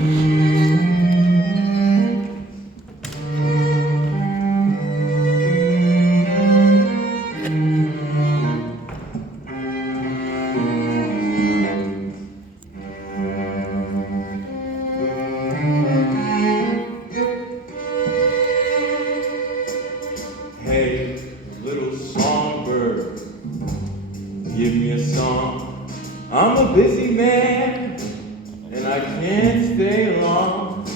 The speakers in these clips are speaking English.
Hey, little songbird, give me a song. I'm a busy man, and I can't stay long.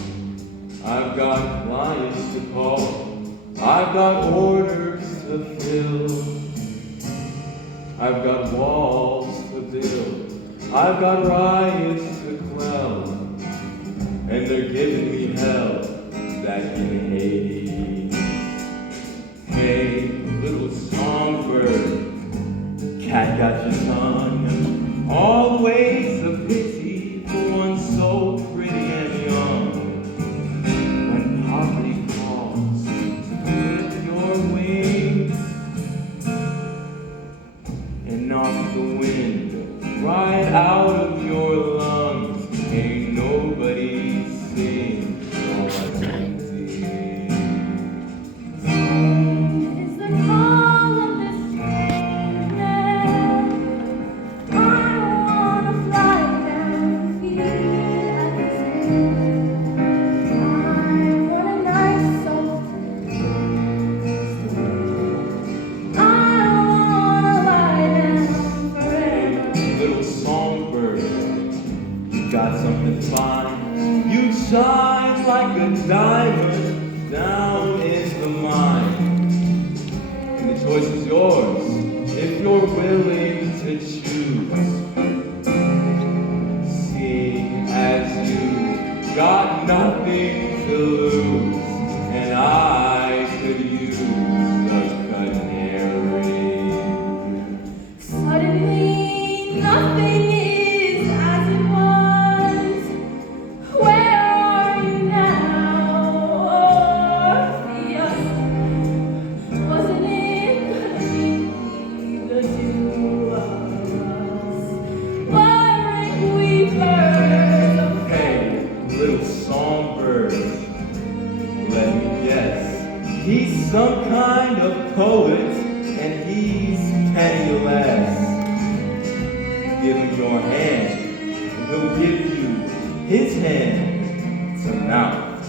I've got clients to call, I've got orders to fill. I've got walls to build, I've got riots to quell, and they're giving me hell back in Hades. Hey, little songbird, cat got your tongue, always a pity for one so pretty and young. When poverty calls to lift your wings and knock the wind right out of your lungs, ain't nobody sing all I can sing. Is the call of this man. I wanna fly down, feet at his feet. I want a nice soft sleep. I wanna lie down forever. Little songbird, you got something fine. You shine like a diamond down in the mine. And the choice is yours if you're willing to choose. Seeing as you got nothing to lose, and I could use a canary. Suddenly, nothing is as it was. Where are you now, Orpheus? Wasn't it gonna be the two of us? Weren't we birds of Hey, little songbird, let me guess. He's some kind of poet, and he's penniless. Give him your hand, and he'll give you his hand to mouth.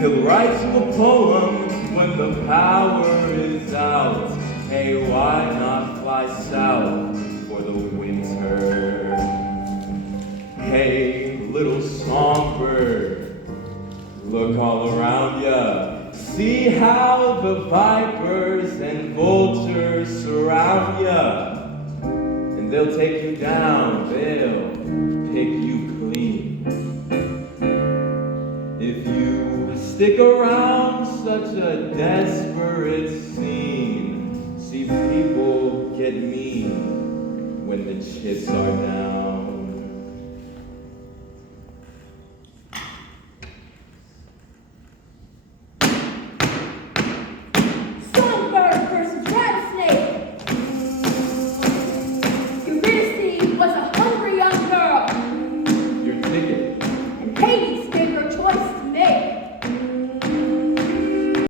He'll write you a poem when the power is out. Hey, why not fly south for the winter? Hey, little songbird, look all around ya. See how the vipers and vultures surround ya. And they'll take you down, they'll pick you clean. If you stick around such a desperate scene, see people get mean when the chips are down.